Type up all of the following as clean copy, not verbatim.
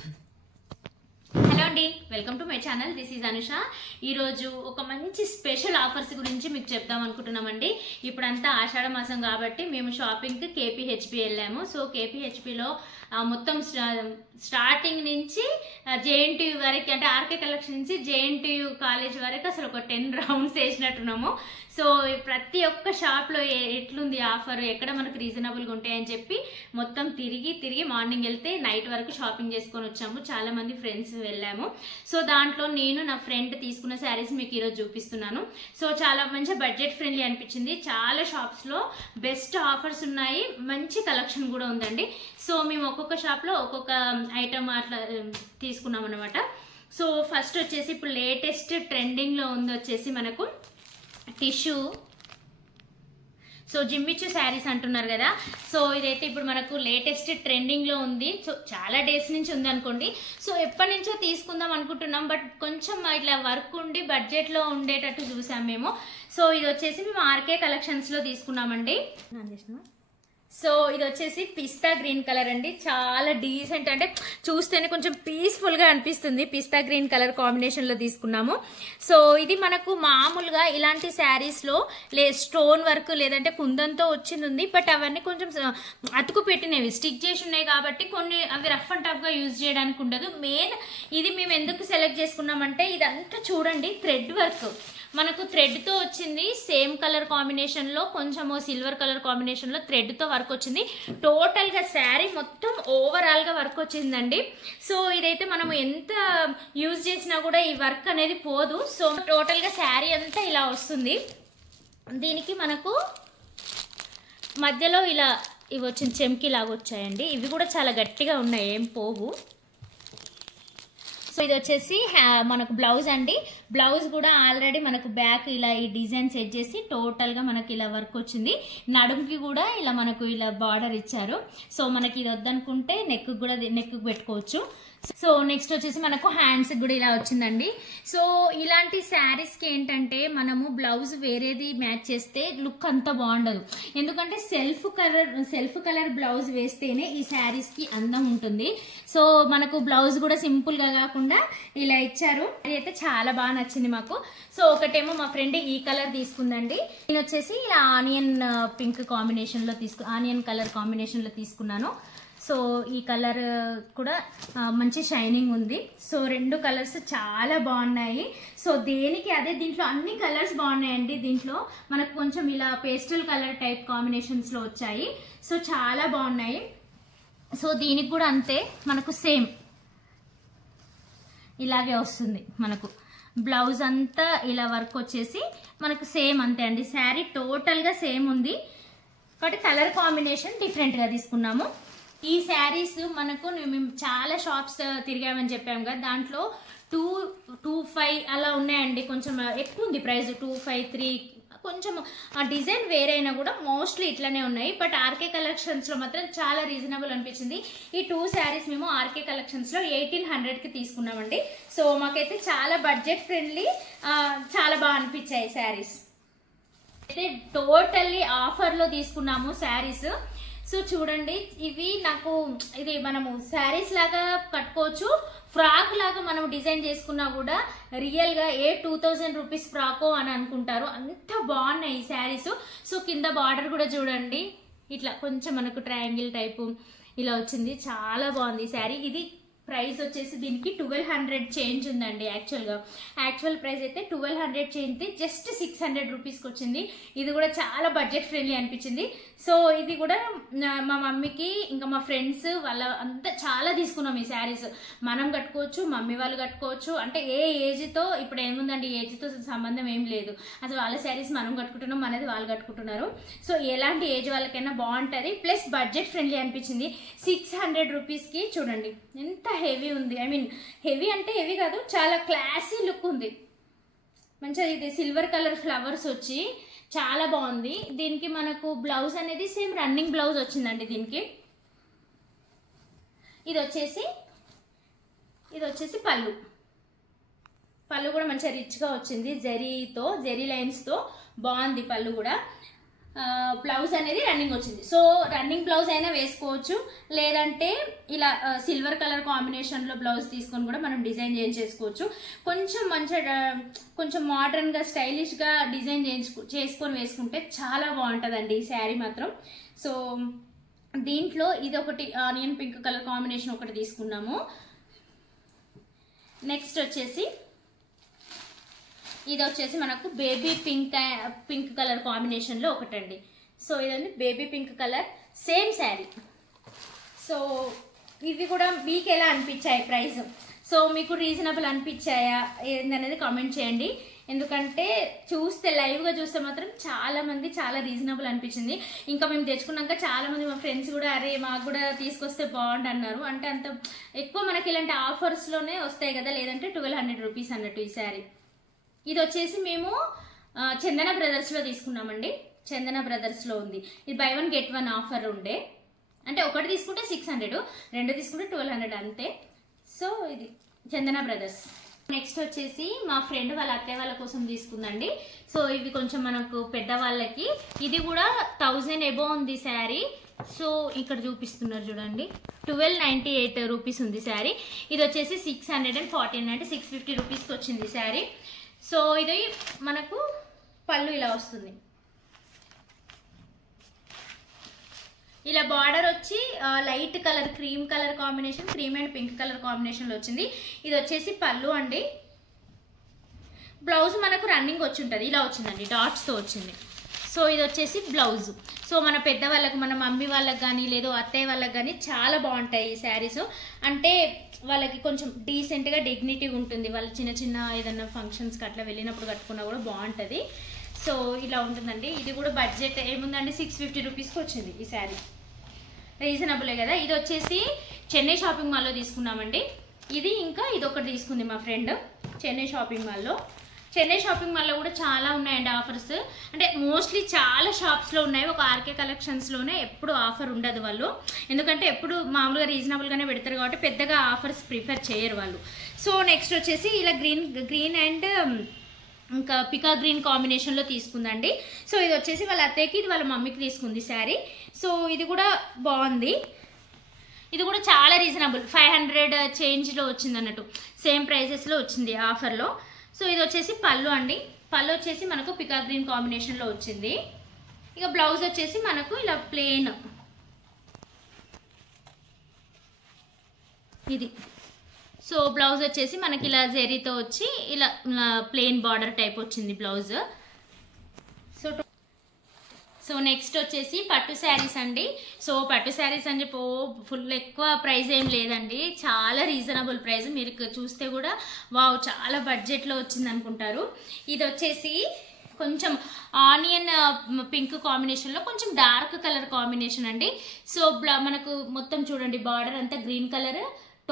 Hello అండి, welcome to my channel. This is Anusha. ఈరోజు ఒక మంచి స్పెషల్ ఆఫర్స్ గురించి మీకు చెప్దాం అనుకుంటున్నామండి. ఇప్పుడంతా ఆషాఢ మాసం కాబట్టి మేము షాపింగ్కి కేపీహెచ్పి వెళ్ళాము. సో కేపీహెచ్పిలో మొత్తం స్టార్టింగ్ నుంచి జేఎన్టీయూ వరకు, అంటే ఆర్కే కలెక్షన్ నుంచి జేఎన్టీయూ కాలేజ్ వరకు అసలు ఒక 10 రౌండ్స్ వేసినట్టున్నాము. సో ప్రతి ఒక్క షాప్లో ఎట్లుంది ఆఫర్, ఎక్కడ మనకు రీజనబుల్గా ఉంటాయని చెప్పి మొత్తం తిరిగి మార్నింగ్ వెళ్తే నైట్ వరకు షాపింగ్ చేసుకొని వచ్చాము. చాలా మంది ఫ్రెండ్స్ వెళ్ళాము. సో దాంట్లో నేను నా ఫ్రెండ్ తీసుకున్న శారీస్ మీకు ఈరోజు చూపిస్తున్నాను. సో చాలా మంచి బడ్జెట్ ఫ్రెండ్లీ అనిపించింది. చాలా షాప్స్లో బెస్ట్ ఆఫర్స్ ఉన్నాయి, మంచి కలెక్షన్ కూడా ఉందండి. సో మేము ఒక్కొక్క షాప్లో ఒక్కొక్క ఐటమ్ అట్లా తీసుకున్నాం అనమాట. సో ఫస్ట్ వచ్చేసి ఇప్పుడు లేటెస్ట్ ట్రెండింగ్లో ఉంది వచ్చేసి మనకు టిష్యూ. సో జిమ్మిచ్చు శారీస్ అంటున్నారు కదా. సో ఇదైతే ఇప్పుడు మనకు లేటెస్ట్ ట్రెండింగ్లో ఉంది. సో చాలా డేస్ నుంచి ఉంది అనుకోండి. సో ఎప్పటి నుంచో తీసుకుందాం అనుకుంటున్నాం, బట్ కొంచెం ఇట్లా వర్క్ ఉండి బడ్జెట్లో ఉండేటట్టు చూసాం మేము. సో ఇది వచ్చేసి మేము ఆర్కే కలెక్షన్స్లో తీసుకున్నామండి. సో ఇది వచ్చేసి పిస్తా గ్రీన్ కలర్ అండి. చాలా డీసెంట్, అంటే చూస్తేనే కొంచెం పీస్ఫుల్గా అనిపిస్తుంది. పిస్తా గ్రీన్ కలర్ కాంబినేషన్లో తీసుకున్నాము. సో ఇది మనకు మామూలుగా ఇలాంటి శారీస్లో స్టోన్ వర్క్ లేదంటే కుందంతో వచ్చింది ఉంది, బట్ అవన్నీ కొంచెం అతుకు పెట్టినవి, స్టిక్ చేసి ఉన్నాయి కాబట్టి కొన్ని అవి రఫ్ అండ్ టఫ్గా యూజ్ చేయడానికి ఉండదు. మెయిన్ ఇది మేము ఎందుకు సెలెక్ట్ చేసుకున్నామంటే ఇదంతా చూడండి థ్రెడ్ వర్క్, మనకు థ్రెడ్తో వచ్చింది. సేమ్ కలర్ కాంబినేషన్లో కొంచెము సిల్వర్ కలర్ కాంబినేషన్లో థ్రెడ్తో వర్క్ వచ్చింది. టోటల్గా శారీ మొత్తం ఓవరాల్గా వర్క్ వచ్చిందండి. సో ఇదైతే మనము ఎంత యూజ్ చేసినా కూడా ఈ వర్క్ అనేది పోదు. సో టోటల్గా శారీ అంతా ఇలా వస్తుంది. దీనికి మనకు మధ్యలో ఇలా ఇవి వచ్చిన చెమ్కి లాగా వచ్చాయండి. ఇవి కూడా చాలా గట్టిగా ఉన్నాయి, ఏం పోవు. సో ఇది వచ్చేసి మనకు బ్లౌజ్ అండి. బ్లౌజ్ కూడా ఆల్రెడీ మనకు బ్యాక్ ఇలా ఈ డిజైన్ సెట్ చేసి టోటల్గా మనకి ఇలా వర్క్ వచ్చింది. నడుముకి కూడా ఇలా మనకు ఇలా బార్డర్ ఇచ్చారు. సో మనకి ఇది వద్దనుకుంటే నెక్ కూడా నెక్ పెట్టుకోవచ్చు. సో నెక్స్ట్ వచ్చేసి మనకు హ్యాండ్స్ కూడా ఇలా వచ్చిందండి. సో ఇలాంటి శారీస్కి ఏంటంటే మనము బ్లౌజ్ వేరేది మ్యాచ్ చేస్తే లుక్ అంత బాగుండదు. ఎందుకంటే సెల్ఫ్ కలర్ బ్లౌజ్ వేస్తేనే ఈ శారీస్కి అందం ఉంటుంది. సో మనకు బ్లౌజ్ కూడా సింపుల్గా కాకుండా ఇలా ఇచ్చారు. అది అయితే చాలా బాగా నచ్చింది మాకు. సో ఒకటేమో మా ఫ్రెండ్ ఈ కలర్ తీసుకుందండి. నేను వచ్చేసి ఇలా ఆనియన్ పింక్ కాంబినేషన్లో ఆనియన్ కలర్ కాంబినేషన్లో తీసుకున్నాను. సో ఈ కలర్ కూడా మంచి షైనింగ్ ఉంది. సో రెండు కలర్స్ చాలా బాగున్నాయి. సో దేనికి అదే, దీంట్లో అన్ని కలర్స్ బాగున్నాయండి. దీంట్లో మనకు కొంచెం ఇలా పేస్టల్ కలర్ టైప్ కాంబినేషన్స్లో వచ్చాయి. సో చాలా బాగున్నాయి. సో దీనికి కూడా అంతే, మనకు సేమ్ ఇలాగే వస్తుంది. మనకు బ్లౌజ్ అంతా ఇలా వర్క్ వచ్చేసి మనకు సేమ్ అంతే అండి. శారీ టోటల్గా సేమ్ ఉంది, కాబట్టి కలర్ కాంబినేషన్ డిఫరెంట్గా తీసుకున్నాము. ఈ శారీస్ మనకు మేము చాలా షాప్స్ తిరిగామని చెప్పాము కదా, దాంట్లో 225 అలా ఉన్నాయండి. కొంచెం ఎక్కువ ఉంది ప్రైస్, 253. కొంచెం ఆ డిజైన్ వేరైనా కూడా మోస్ట్లీ ఇట్లానే ఉన్నాయి. బట్ ఆర్కే కలెక్షన్స్లో మాత్రం చాలా రీజనబుల్ అనిపించింది. ఈ 2 శారీస్ మేము ఆర్కే కలెక్షన్స్లో 1800కి తీసుకున్నామండి. సో మాకైతే చాలా బడ్జెట్ ఫ్రెండ్లీ, చాలా బాగా అనిపించాయి శారీస్. అయితే టోటల్లీ ఆఫర్లో తీసుకున్నాము శారీస్. సో చూడండి, ఇవి నాకు ఇది మనము శారీస్ లాగా కట్టుకోవచ్చు, ఫ్రాక్ లాగా మనం డిజైన్ చేసుకున్నా కూడా రియల్గా 2000 రూపీస్ ఫ్రాకో అని అనుకుంటారు, అంత బాగున్నాయి ఈ శారీస్. సో కింద బార్డర్ కూడా చూడండి, ఇట్లా కొంచెం మనకు ట్రయాంగిల్ టైపు ఇలా వచ్చింది. చాలా బాగుంది ఈ శారీ. ఇది ప్రైస్ వచ్చేసి దీనికి 1200 చేంజ్ ఉందండి. యాక్చువల్ ప్రైస్ అయితే 1200 చేంజ్, జస్ట్ 600 రూపీస్కి వచ్చింది. ఇది కూడా చాలా బడ్జెట్ ఫ్రెండ్లీ అనిపించింది. సో ఇది కూడా మా మమ్మీకి ఇంకా మా ఫ్రెండ్స్ వాళ్ళ అంతా చాలా తీసుకున్నాం ఈ శారీస్. మనం కట్టుకోవచ్చు, మమ్మీ వాళ్ళు కట్టుకోవచ్చు. అంటే ఏ ఏజ్తో, ఇప్పుడు ఏముందండి ఏజ్తో సంబంధం ఏం లేదు. అసలు వాళ్ళ శారీస్ మనం కట్టుకుంటున్నాం, మనది వాళ్ళు కట్టుకుంటున్నారు. సో ఎలాంటి ఏజ్ వాళ్ళకైనా బాగుంటుంది, ప్లస్ బడ్జెట్ ఫ్రెండ్లీ అనిపించింది. 600 రూపీస్కి చూడండి ఎంత హెవీ ఉంది. ఐ మీన్ హెవీ అంటే హెవీ కాదు, చాలా క్లాసీ లుక్ ఉంది. మంచిగా ఇది సిల్వర్ కలర్ ఫ్లవర్స్ వచ్చి చాలా బాగుంది. దీనికి మనకు బ్లౌజ్ అనేది సేమ్ రన్నింగ్ బ్లౌజ్ వచ్చిందండి. దీనికి ఇది వచ్చేసి పళ్ళు కూడా మంచిగా రిచ్గా వచ్చింది. జరీ లైన్స్తో బాగుంది పళ్ళు కూడా. బ్లౌజ్ అనేది రన్నింగ్ వచ్చింది. సో రన్నింగ్ బ్లౌజ్ అయినా వేసుకోవచ్చు, లేదంటే ఇలా సిల్వర్ కలర్ కాంబినేషన్లో బ్లౌజ్ తీసుకొని కూడా మనం డిజైన్ చేయించేసుకోవచ్చు. కొంచెం మంచిగా కొంచెం మోడర్న్గా స్టైలిష్గా డిజైన్ చేసుకొని వేసుకుంటే చాలా బాగుంటుందండి ఈ శారీ మాత్రం. సో దీంట్లో ఇది ఒకటి ఆనియన్ పింక్ కలర్ కాంబినేషన్ ఒకటి తీసుకున్నాము. నెక్స్ట్ వచ్చేసి ఇది వచ్చేసి మనకు బేబీ పింక్ కలర్ కాంబినేషన్లో ఒకటండి. సో ఇదండి baby pink colour, same sari. So ఇవి కూడా మీకు ఎలా అనిపించాయి ప్రైస్? సో మీకు రీజనబుల్ అనిపించాయా ఏందనేది కామెంట్ చేయండి. ఎందుకంటే చూస్తే లైవ్గా చూస్తే మాత్రం చాలా రీజనబుల్ అనిపించింది. ఇంకా మేము తెచ్చుకున్నాక చాలామంది మా ఫ్రెండ్స్ కూడా అరే మాకు కూడా తీసుకొస్తే బాగుండు అన్నారు. అంటే అంత ఎక్కువ మనకి ఇలాంటి ఆఫర్స్లోనే వస్తాయి కదా, లేదంటే 1200 రూపీస్ అన్నట్టు ఈ శారీ. ఇది వచ్చేసి మేము చందన బ్రదర్స్లో తీసుకున్నామండి. చందన బ్రదర్స్లో ఉంది. ఇది బై 1 get 1 ఆఫర్ ఉండే. అంటే ఒకటి తీసుకుంటే 600, రెండు తీసుకుంటే 1200 అంతే. సో ఇది చందన బ్రదర్స్. నెక్స్ట్ వచ్చేసి మా ఫ్రెండ్ వాళ్ళ అత్తయ్య వాళ్ళ కోసం తీసుకుందండి. సో ఇవి కొంచెం మనకు పెద్దవాళ్ళకి. ఇది కూడా 1000 ఎబోవ్ ఉంది శారీ. సో ఇక్కడ చూపిస్తున్నారు చూడండి, 1298 రూపీస్ ఉంది శారీ. ఇది వచ్చేసి 649 అంటే 650 రూపీస్కి వచ్చింది శారీ. సో ఇది మనకు పళ్ళు ఇలా వస్తుంది. ఇలా బార్డర్ వచ్చి light colour cream colour combination, cream and pink colour కాంబినేషన్లో వచ్చింది. ఇది వచ్చేసి పళ్ళు అండి. బ్లౌజ్ మనకు రన్నింగ్ వచ్చి ఉంటుంది, ఇలా వచ్చిందండి, డాట్స్తో వచ్చింది. సో ఇది వచ్చేసి బ్లౌజ్. సో మన పెద్దవాళ్ళకి, మన మమ్మీ వాళ్ళకి కానీ లేదో అత్తయ్య వాళ్ళకి కానీ చాలా బాగుంటాయి ఈ శారీస్. అంటే వాళ్ళకి కొంచెం డీసెంట్గా డిగ్నిటీగా ఉంటుంది. వాళ్ళు చిన్న ఏదైనా ఫంక్షన్స్కి అట్లా వెళ్ళినప్పుడు కట్టుకున్నా కూడా బాగుంటుంది. సో ఇలా ఉంటుందండి. ఇది కూడా బడ్జెట్ ఏముందండి, 650 రూపీస్కి వచ్చింది ఈ శారీ. రీజనబులే కదా. ఇది వచ్చేసి చెన్నై షాపింగ్ మాల్లో తీసుకున్నామండి. ఇది ఇంకా ఇది ఒకటి తీసుకుంది మా ఫ్రెండ్ చెన్నై షాపింగ్ మాల్లో. చెన్నై షాపింగ్ మాల్లో కూడా చాలా ఉన్నాయండి ఆఫర్స్. అంటే మోస్ట్లీ చాలా షాప్స్లో ఉన్నాయి, ఒక ఆర్కే కలెక్షన్స్లోనే ఎప్పుడు ఆఫర్ ఉండదు వాళ్ళు. ఎందుకంటే ఎప్పుడు మామూలుగా రీజనబుల్గానే పెడతారు కాబట్టి పెద్దగా ఆఫర్స్ ప్రిఫర్ చేయరు వాళ్ళు. సో నెక్స్ట్ వచ్చేసి ఇలా గ్రీన్ అండ్ ఇంకా పికా గ్రీన్ కాంబినేషన్లో తీసుకుందండి. సో ఇది వచ్చేసి వాళ్ళ అత్తయ్యకి, ఇది వాళ్ళ మమ్మీకి తీసుకుంది శారీ. సో ఇది కూడా బాగుంది. ఇది కూడా చాలా రీజనబుల్, 500 చేంజ్లో వచ్చింది అన్నట్టు, సేమ్ ప్రైసెస్లో వచ్చింది ఆఫర్లో. సో ఇది వచ్చేసి పళ్ళు అండి. పళ్ళు వచ్చేసి మనకు పికా గ్రీన్ కాంబినేషన్లో వచ్చింది. ఇక బ్లౌజ్ వచ్చేసి మనకు ఇలా ప్లెయిన్ ఇది. సో బ్లౌజ్ వచ్చేసి మనకి ఇలా జెరీతో వచ్చి ఇలా ప్లెయిన్ బార్డర్ టైప్ వచ్చింది బ్లౌజ్. సో నెక్స్ట్ వచ్చేసి పట్టు శారీస్ అండి. సో పట్టు శారీస్ అని చెప్పి ఫుల్ ఎక్కువ ప్రైస్ ఏం లేదండి, చాలా రీజనబుల్ ప్రైస్. మీరు చూస్తే కూడా వావ్ చాలా బడ్జెట్లో వచ్చింది అనుకుంటారు. ఇది వచ్చేసి కొంచెం ఆనియన్ పింక్ కాంబినేషన్లో కొంచెం డార్క్ కలర్ కాంబినేషన్ అండి. సో మనకు మొత్తం చూడండి బార్డర్ అంతా green colour,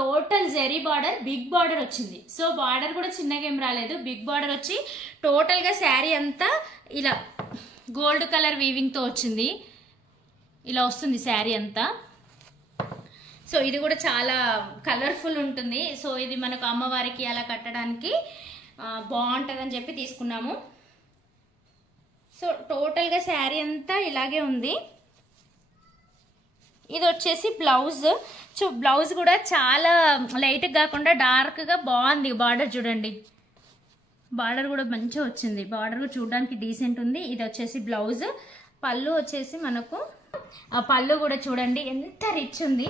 total zari border, big border వచ్చింది. సో బార్డర్ కూడా చిన్నగా ఏం రాలేదు, బిగ్ బార్డర్ వచ్చి టోటల్గా శారీ అంతా ఇలా గోల్డ్ కలర్ వీవింగ్తో వచ్చింది. ఇలా వస్తుంది శారీ అంతా. సో ఇది కూడా చాలా కలర్ఫుల్ ఉంటుంది. సో ఇది మనకు అమ్మవారికి అలా కట్టడానికి బాగుంటుందని చెప్పి తీసుకున్నాము. సో టోటల్గా శారీ అంతా ఇలాగే ఉంది. ఇది వచ్చేసి బ్లౌజ్. సో బ్లౌజ్ కూడా చాలా లైట్గా కాకుండా డార్క్గా బాగుంది. బార్డర్ చూడండి, బార్డర్ కూడా మంచిగా వచ్చింది. బార్డర్ కూడా చూడడానికి డీసెంట్ ఉంది. ఇది వచ్చేసి బ్లౌజ్. పళ్ళు వచ్చేసి మనకు ఆ పళ్ళు కూడా చూడండి ఎంత రిచ్ ఉంది.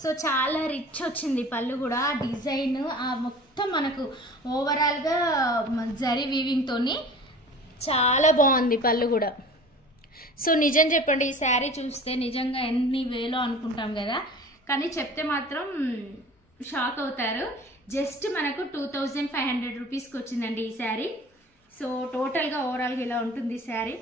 సో చాలా రిచ్ వచ్చింది పళ్ళు కూడా. డిజైన్ మొత్తం మనకు ఓవరాల్గా జరీ వీవింగ్తోని చాలా బాగుంది పళ్ళు కూడా. సో నిజం చెప్పండి, ఈ శారీ చూస్తే నిజంగా ఎన్ని వేలో అనుకుంటాం కదా, కానీ చెప్తే మాత్రం షాక్ అవుతారు. జస్ట్ మనకు 2500 రూపీస్కి వచ్చిందండి ఈ శారీ. సో టోటల్గా ఓవరాల్గా ఇలా ఉంటుంది ఈ శారీ,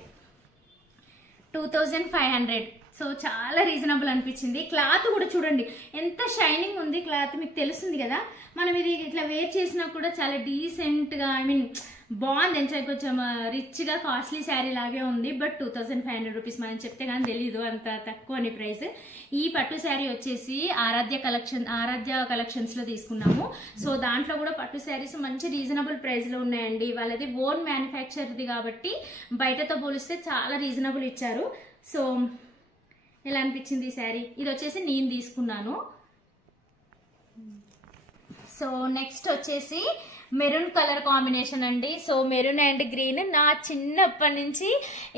2500. సో చాలా రీజనబుల్ అనిపించింది. క్లాత్ కూడా చూడండి ఎంత షైనింగ్ ఉంది క్లాత్, మీకు తెలుస్తుంది కదా. మనం ఇది ఇట్లా వేర్ చేసినా కూడా చాలా డీసెంట్గా, ఐ మీన్ బాగుంది, కొంచెం రిచ్గా కాస్ట్లీ శారీ లాగే ఉంది. బట్ 2500 రూపీస్ మనం చెప్తే కానీ తెలీదు అంత తక్కువ అని ప్రైస్. ఈ పట్టు శారీ వచ్చేసి ఆరాధ్య కలెక్షన్స్లో తీసుకున్నాము. సో దాంట్లో కూడా పట్టు శారీస్ మంచి రీజనబుల్ ప్రైస్లో ఉన్నాయండి. వాళ్ళది ఓన్ మ్యానుఫ్యాక్చర్ది కాబట్టి బయటతో పోలిస్తే చాలా రీజనబుల్ ఇచ్చారు. సో ఎలా అనిపించింది ఈ శారీ? ఇది వచ్చేసి నేను తీసుకున్నాను. సో నెక్స్ట్ వచ్చేసి మెరూన్ కలర్ కాంబినేషన్ అండి. సో మెరూన్ అండ్ గ్రీన్ నా చిన్నప్పటి నుంచి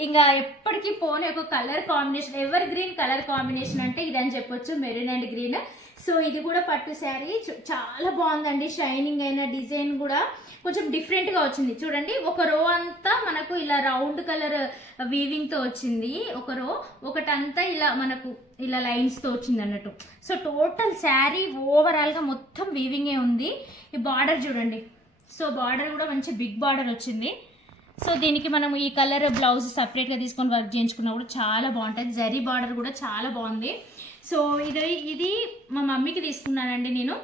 ఇంకా ఎప్పటికీ పోనీ ఒక colour combination, ever green colour combination అంటే ఇదని చెప్పొచ్చు, మెరూన్ అండ్ గ్రీన్. సో ఇది కూడా పట్టు శారీ చాలా బాగుందండి. షైనింగ్ అయిన డిజైన్ కూడా కొంచెం డిఫరెంట్గా వచ్చింది. చూడండి, ఒక రో అంతా మనకు ఇలా రౌండ్ కలర్ వీవింగ్తో వచ్చింది, ఒక రో, ఒకటంతా ఇలా మనకు ఇలా లైన్స్తో వచ్చింది అన్నట్టు. సో టోటల్ శారీ ఓవరాల్గా మొత్తం వీవింగే ఉంది. ఈ బార్డర్ చూడండి, సో బార్డర్ కూడా మంచి బిగ్ బార్డర్ వచ్చింది. సో దీనికి మనం ఈ కలర్ బ్లౌజ్ సపరేట్గా తీసుకొని వర్క్ చేయించుకున్నా కూడా చాలా బాగుంటుంది. జరీ బార్డర్ కూడా చాలా బాగుంది. సో ఇది మా మమ్మీకి తీసుకున్నానండి నేను.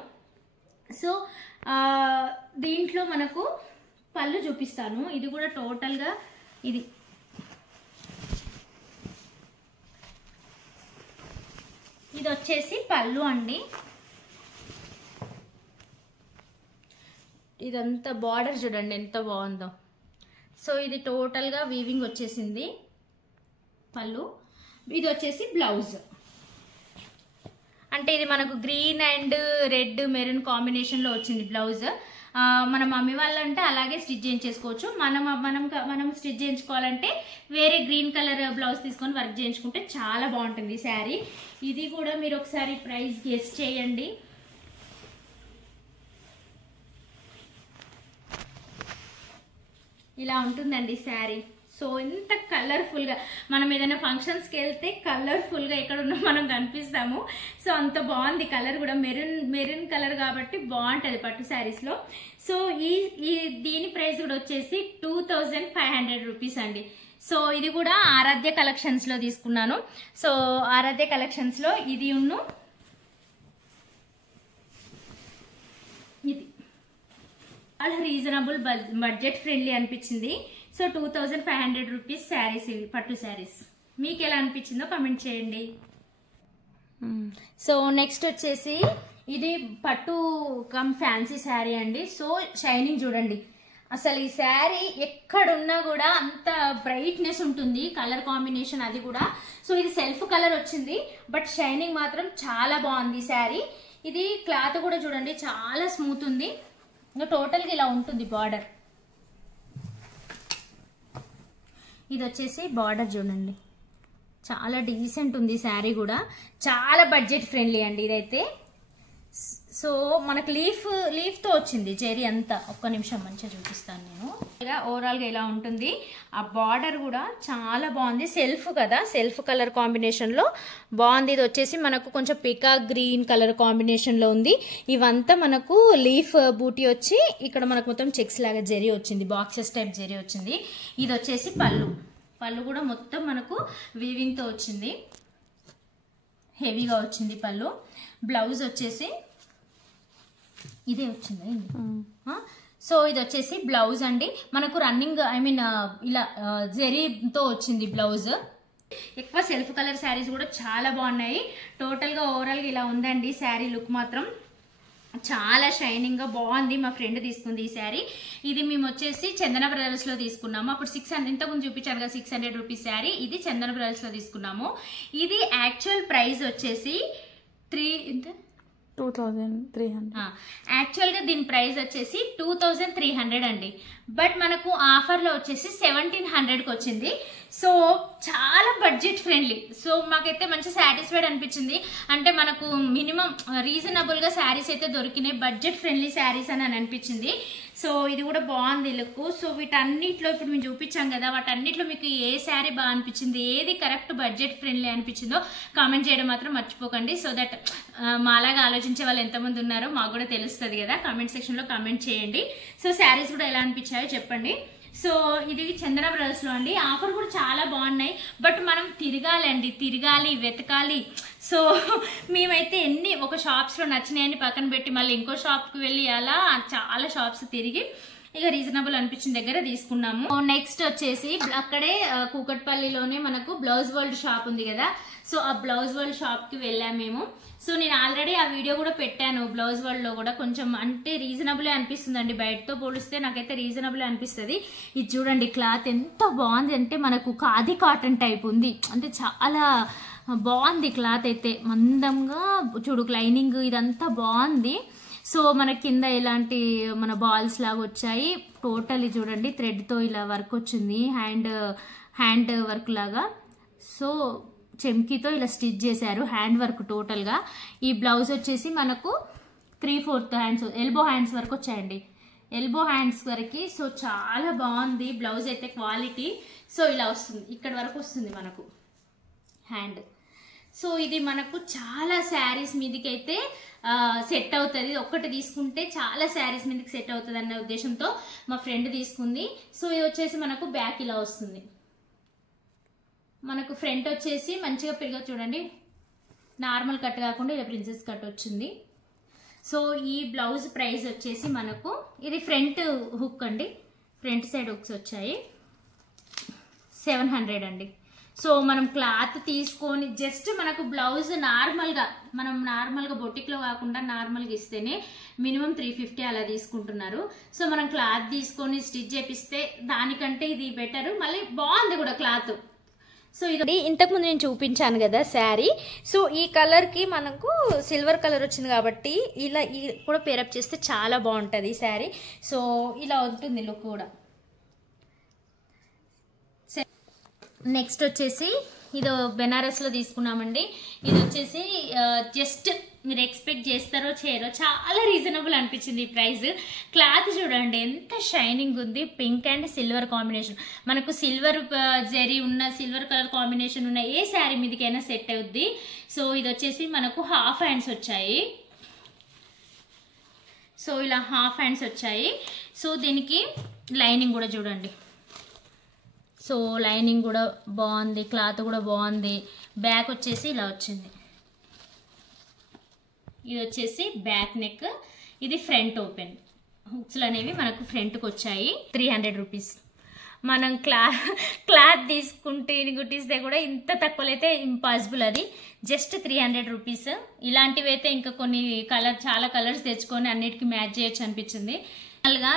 సో దీంట్లో మనకు పళ్ళు చూపిస్తాను. ఇది కూడా టోటల్గా ఇది వచ్చేసి పళ్ళు అండి. ఇదంతా బార్డర్ చూడండి ఎంత బాగుందో. సో ఇది టోటల్గా వీవింగ్ వచ్చేసింది పళ్ళు. ఇది వచ్చేసి బ్లౌజ్. అంటే ఇది మనకు గ్రీన్ అండ్ రెడ్ మెరూన్ కాంబినేషన్లో వచ్చింది బ్లౌజ్. మన మమ్మీ వాళ్ళంటే అలాగే స్టిచ్ చేయించేసుకోవచ్చు. మనం స్టిచ్ చేయించుకోవాలంటే వేరే గ్రీన్ కలర్ బ్లౌజ్ తీసుకొని వర్క్ చేయించుకుంటే చాలా బాగుంటుంది ఈ శారీ. ఇది కూడా మీరు ఒకసారి ప్రైస్ గెస్ చేయండి. ఇలా ఉంటుందండి శారీ. సో ఇంత కలర్ఫుల్గా మనం ఏదైనా ఫంక్షన్స్కి వెళ్తే కలర్ఫుల్గా ఎక్కడున్నా మనం కనిపిస్తాము. సో అంత బాగుంది కలర్ కూడా, మెరూన్ కలర్ కాబట్టి బాగుంటుంది పట్టు శారీస్లో. సో దీని ప్రైస్ కూడా వచ్చేసి 2500 రూపీస్ అండి. సో ఇది కూడా ఆరాధ్య కలెక్షన్స్లో తీసుకున్నాను. సో ఆరాధ్య కలెక్షన్స్లో ఇది చాలా రీజనబుల్ బడ్జెట్ ఫ్రెండ్లీ అనిపించింది. సో 2500 రూపీస్ శారీస్, ఇవి పట్టు శారీస్. మీకు ఎలా అనిపించిందో కమెంట్ చేయండి. సో నెక్స్ట్ వచ్చేసి ఇది పట్టు కమ్ ఫ్యాన్సీ శారీ అండి. సో షైనింగ్ చూడండి, అసలు ఈ శారీ ఎక్కడున్నా కూడా అంత బ్రైట్నెస్ ఉంటుంది, కలర్ కాంబినేషన్ అది కూడా. సో ఇది సెల్ఫ్ కలర్ వచ్చింది, బట్ షైనింగ్ మాత్రం చాలా బాగుంది శారీ. ఇది క్లాత్ కూడా చూడండి చాలా స్మూత్ ఉంది. ఇంకా టోటల్గా ఇలా ఉంటుంది బార్డర్. ఇది వచ్చేసి బార్డర్ చూడండి, చాలా డీసెంట్ ఉంది శారీ కూడా, చాలా బడ్జెట్ ఫ్రెండ్లీ అండి ఇదైతే. సో మనకు లీఫ్తో వచ్చింది జరీ అంతా. ఒక్క నిమిషం మంచిగా చూపిస్తాను నేను. ఓవరాల్గా ఇలా ఉంటుంది. ఆ బార్డర్ కూడా చాలా బాగుంది, సెల్ఫ్ కదా, సెల్ఫ్ కలర్ కాంబినేషన్లో బాగుంది. ఇది వచ్చేసి మనకు కొంచెం పికాక్ గ్రీన్ కలర్ కాంబినేషన్లో ఉంది. ఇవంతా మనకు లీఫ్ బూటీ వచ్చి ఇక్కడ మనకు మొత్తం చెక్స్ లాగా జరీ వచ్చింది, బాక్సెస్ టైప్ జరీ వచ్చింది. ఇది వచ్చేసి పళ్ళు కూడా మొత్తం మనకు వీవింగ్తో వచ్చింది, హెవీగా వచ్చింది పళ్ళు. బ్లౌజ్ వచ్చేసి ఇదే వచ్చింది. సో ఇది వచ్చేసి బ్లౌజ్ అండి, మనకు రన్నింగ్ ఇలా జరీతో వచ్చింది బ్లౌజ్. ఎక్కువ సెల్ఫ్ కలర్ శారీస్ కూడా చాలా బాగున్నాయి. టోటల్గా ఓవరాల్గా ఇలా ఉందండి శారీ లుక్ మాత్రం. చాలా షైనింగ్గా బాగుంది. మా ఫ్రెండ్ తీసుకుంది ఈ శారీ. ఇది మేము వచ్చేసి చందన బ్రదర్స్లో తీసుకున్నాము. అప్పుడు 600 ఇంతకుముందు చూపించాను కదా 600 రూపీస్ శారీ, ఇది చందన బ్రదర్స్లో తీసుకున్నాము. ఇది యాక్చువల్ ప్రైస్ వచ్చేసి 2300. యాక్చువల్గా దీని ప్రైస్ వచ్చేసి 2300 అండి. బట్ మనకు ఆఫర్లో వచ్చేసి 1700కి వచ్చింది. సో చాలా బడ్జెట్ ఫ్రెండ్లీ. సో మాకైతే మంచి సాటిస్ఫైడ్ అనిపించింది. అంటే మనకు మినిమం రీజనబుల్గా శారీస్ అయితే దొరికినాయి, బడ్జెట్ ఫ్రెండ్లీ శారీస్ అని అనిపించింది. సో ఇది కూడా బాగుంది లుక్. సో వీటన్నిటిలో ఇప్పుడు మేము చూపించాం కదా, వాటన్నిటిలో మీకు ఏ శారీ బాగా అనిపించింది, ఏది కరెక్ట్ బడ్జెట్ ఫ్రెండ్లీ అనిపించిందో కామెంట్ చేయడం మాత్రం మర్చిపోకండి. సో దట్ మాలాగా ఆలోచించే వాళ్ళు ఎంతమంది ఉన్నారో మాకు కూడా తెలుస్తుంది కదా. కామెంట్ సెక్షన్లో కామెంట్ చేయండి. సో శారీస్ కూడా ఎలా అనిపించాయో చెప్పండి. సో ఇది చందన బ్రదర్స్లో అండి. ఆఫర్ కూడా చాలా బాగున్నాయి, బట్ మనం తిరగాలి, వెతకాలి. సో మేమైతే ఒక షాప్స్లో నచ్చినాయని పక్కన పెట్టి మళ్ళీ ఇంకో షాప్కి వెళ్ళి అలా చాలా షాప్స్ తిరిగి ఇక రీజనబుల్ అనిపించిన దగ్గర తీసుకున్నాము. నెక్స్ట్ వచ్చేసి అక్కడే కూకట్పల్లిలోనే మనకు బ్లౌజ్ వరల్డ్ షాప్ ఉంది కదా, సో ఆ బ్లౌజ్ వరల్డ్ షాప్ కి వెళ్ళాము మేము. సో నేను ఆల్రెడీ ఆ వీడియో కూడా పెట్టాను. బ్లౌజ్ వరల్డ్ లో కూడా కొంచెం అంటే రీజనబుల్ అనిపిస్తుందండి, బయటతో పోలిస్తే నాకైతే రీజనబుల్ అనిపిస్తుంది. ఇది చూడండి క్లాత్ ఎంత బాగుంది అంటే మనకు ఖాదీ కాటన్ టైప్ ఉంది, అంటే చాలా బాగుంది క్లాత్ అయితే, మందంగా చూడు లైనింగ్ ఇదంతా బాగుంది. సో మన కింద ఇలాంటి మన బాల్స్ లాగా వచ్చాయి. టోటల్ చూడండి థ్రెడ్ తో ఇలా వర్క్ వచ్చింది, హ్యాండ్ వర్క్ లాగా. సో చెమ్కీతో ఇలా స్టిచ్ చేశారు, హ్యాండ్ వర్క్ టోటల్ గా. ఈ బ్లౌజ్ వచ్చేసి మనకు 3/4 హ్యాండ్స్, ఎల్బో హ్యాండ్స్ వరకు వచ్చాయండి, ఎల్బో హ్యాండ్స్ వరకు. సో చాలా బాగుంది బ్లౌజ్ అయితే క్వాలిటీ. సో ఇలా వస్తుంది, ఇక్కడ వరకు వస్తుంది మనకు హ్యాండ్. సో ఇది మనకు చాలా శారీస్ మీదకి అయితే సెట్ అవుతుంది, ఒక్కటి తీసుకుంటే చాలా శారీస్ మీదకి సెట్ అవుతుంది అన్న ఉద్దేశంతో మా ఫ్రెండ్ తీసుకుంది. సో ఇది వచ్చేసి మనకు బ్యాక్ ఇలా వస్తుంది, మనకు ఫ్రంట్ వచ్చేసి మంచిగా పిల్లగా చూడండి నార్మల్ కట్ కాకుండా ఇలా ప్రిన్సెస్ కట్ వచ్చింది. సో ఈ బ్లౌజ్ ప్రైస్ వచ్చేసి మనకు, ఇది ఫ్రంట్ హుక్ అండి, ఫ్రంట్ సైడ్ హుక్స్ వచ్చాయి, 700 అండి. సో మనం క్లాత్ తీసుకొని జస్ట్ మనకు బ్లౌజ్ మనం నార్మల్గా బొటిక్లో కాకుండా నార్మల్గా ఇస్తేనే మినిమం 350 అలా తీసుకుంటున్నారు. సో మనం క్లాత్ తీసుకొని స్టిచ్ చేపిస్తే దానికంటే ఇది బెటర్, మళ్ళీ బాగుంది కూడా క్లాత్. సో ఇది ఇంతకుముందు నేను చూపించాను కదా శారీ, సో ఈ కలర్కి మనకు సిల్వర్ కలర్ వచ్చింది కాబట్టి ఇలా కూడా పేరప్ చేస్తే చాలా బాగుంటుంది ఈ శారీ. సో ఇలా ఉంటుంది లుక్ కూడా. నెక్స్ట్ వచ్చేసి ఇది బెనారస్లో తీసుకున్నామండి. ఇది వచ్చేసి జస్ట్ మీరు ఎక్స్పెక్ట్ చేస్తారో చేయరో చాలా రీజనబుల్ అనిపించింది ఈ ప్రైస్. క్లాత్ చూడండి ఎంత షైనింగ్ ఉంది, పింక్ అండ్ సిల్వర్ కాంబినేషన్. మనకు సిల్వర్ జరీ ఉన్న, సిల్వర్ కలర్ కాంబినేషన్ ఉన్న ఏ శారీ మీదకైనా సెట్ అవుద్ది. సో ఇది వచ్చేసి మనకు హాఫ్ హ్యాండ్స్ వచ్చాయి, సో ఇలా హాఫ్ హ్యాండ్స్ వచ్చాయి. సో దీనికి లైనింగ్ కూడా చూడండి, సో లైనింగ్ కూడా బాగుంది, క్లాత్ కూడా బాగుంది. బ్యాక్ వచ్చేసి ఇలా వచ్చింది, ఇది వచ్చేసి బ్యాక్ నెక్, ఇది ఫ్రంట్ ఓపెన్. హుక్స్లు అనేవి మనకు ఫ్రంట్కి వచ్చాయి. 300 రూపీస్. మనం క్లాత్ తీసుకుంటే కుట్టిస్తే కూడా ఇంత తక్కువలో అయితే ఇంపాసిబుల్, అది జస్ట్ 300 రూపీస్. ఇలాంటివి అయితే ఇంకా కొన్ని చాలా కలర్స్ తెచ్చుకొని అన్నిటికీ మ్యాచ్ చేయొచ్చు అనిపించింది. అలాగా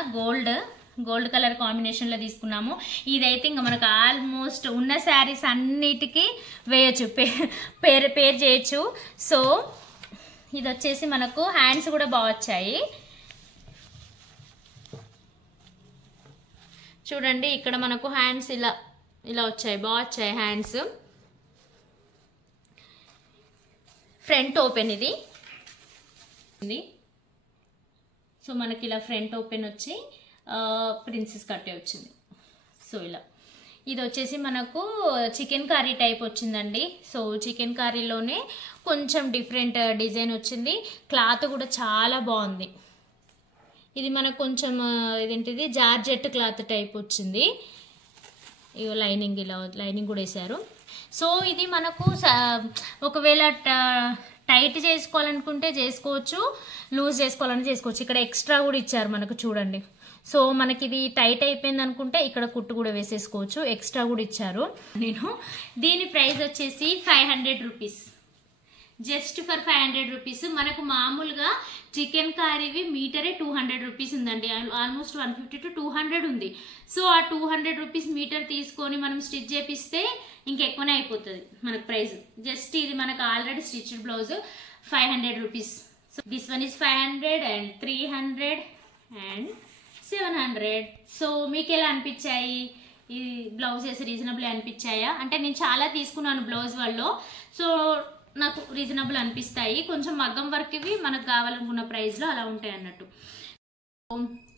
గోల్డ్ కలర్ కాంబినేషన్ లో తీసుకున్నాము. ఇదైతే ఇంకా మనకు ఆల్మోస్ట్ ఉన్న శారీస్ అన్నిటికీ వేయచ్చు, పేర్ చేయొచ్చు. సో ఇది వచ్చేసి మనకు హ్యాండ్స్ కూడా బాగా వచ్చాయి చూడండి. ఇక్కడ మనకు హ్యాండ్స్ ఇలా వచ్చాయి, బాగా వచ్చాయి హ్యాండ్స్. ఫ్రంట్ ఓపెన్ ఇది. సో మనకి ఇలా ఫ్రంట్ ఓపెన్ వచ్చి ప్రిన్సెస్ కట్టే వచ్చింది. సో ఇలా ఇది వచ్చేసి మనకు చికెన్ కర్రీ టైప్ వచ్చిందండి. సో చికెన్ కర్రీలోనే కొంచెం డిఫరెంట్ డిజైన్ వచ్చింది, క్లాత్ కూడా చాలా బాగుంది. ఇది మనకు కొంచెం ఇదేంటిది జార్జెట్ క్లాత్ టైప్ వచ్చింది. ఇగో లైనింగ్ కూడా వేసారు. సో ఇది మనకు ఒకవేళ టైట్ చేసుకోవాలనుకుంటే చేసుకోవచ్చు, లూజ్ చేసుకోవాలని చేసుకోవచ్చు. ఇక్కడ ఎక్స్ట్రా కూడా ఇచ్చారు మనకు చూడండి. సో మనకి ఇది టైట్ అయిపోయింది అనుకుంటే ఇక్కడ కుట్టు కూడా వేసేసుకోవచ్చు, ఎక్స్ట్రా కూడా ఇచ్చారు. దీని ప్రైస్ వచ్చేసి 500 రూపీస్, జస్ట్ ఫర్ 500 రూపీస్. మనకు మామూలుగా చికెన్ కర్రీవి మీటరే 200 రూపీస్ ఉందండి, ఆల్మోస్ట్ 150 to 200 ఉంది. సో ఆ 200 రూపీస్ మీటర్ తీసుకొని మనం స్టిచ్ చేపిస్తే ఇంకెక్కువనే అయిపోతుంది మనకు ప్రైస్. జస్ట్ ఇది మనకు already stitched blouse 500 rupees. So this one is 500 and 300 and 700. So మీకు ఎలా అనిపించాయి ఈ బ్లౌజెస్? రీజనబుల్ అనిపించాయా? అంటే నేను చాలా తీసుకున్నాను బ్లౌజ్ వరల్డ్లో, సో నాకు రీజనబుల్ అనిపిస్తాయి. కొంచెం మగ్గం వర్క్ ఇవి మనకు కావాలనుకున్న ప్రైస్లో అలా ఉంటాయి అన్నట్టు.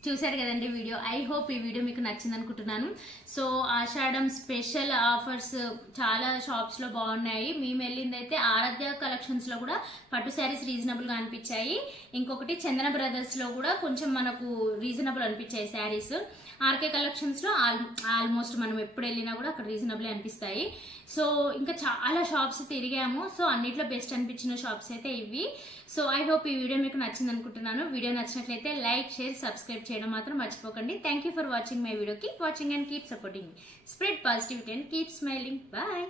చూసారు కదండి వీడియో. ఐ హోప్ ఈ వీడియో మీకు నచ్చింది అనుకుంటున్నాను. సో ఆషాఢం స్పెషల్ ఆఫర్స్ చాలా షాప్స్లో బాగున్నాయి. మేము వెళ్ళింది అయితే ఆరాధ్య కలెక్షన్స్లో కూడా పట్టు శారీస్ రీజనబుల్గా అనిపించాయి. ఇంకొకటి చందన బ్రదర్స్లో కూడా కొంచెం మనకు రీజనబుల్ అనిపించాయి శారీస్. ఆర్కే కలెక్షన్స్లో ఆల్మోస్ట్ మనం ఎప్పుడు వెళ్ళినా కూడా అక్కడ రీజనబుల్ అనిపిస్తాయి. సో ఇంకా చాలా షాప్స్ తిరిగాము. సో అన్నిట్లో బెస్ట్ అనిపించిన షాప్స్ అయితే ఇవి. సో ఐ హోప్ ఈ వీడియో మీకు నచ్చింది అనుకుంటున్నాను. వీడియో నచ్చినట్లయితే లైక్, షేర్, సబ్స్క్రైబ్ చేయండి. చేయడం మాత్రం మర్చిపోకండి. Thank you for watching my video. Keep watching and keep supporting. Spread positivity and keep smiling. Bye.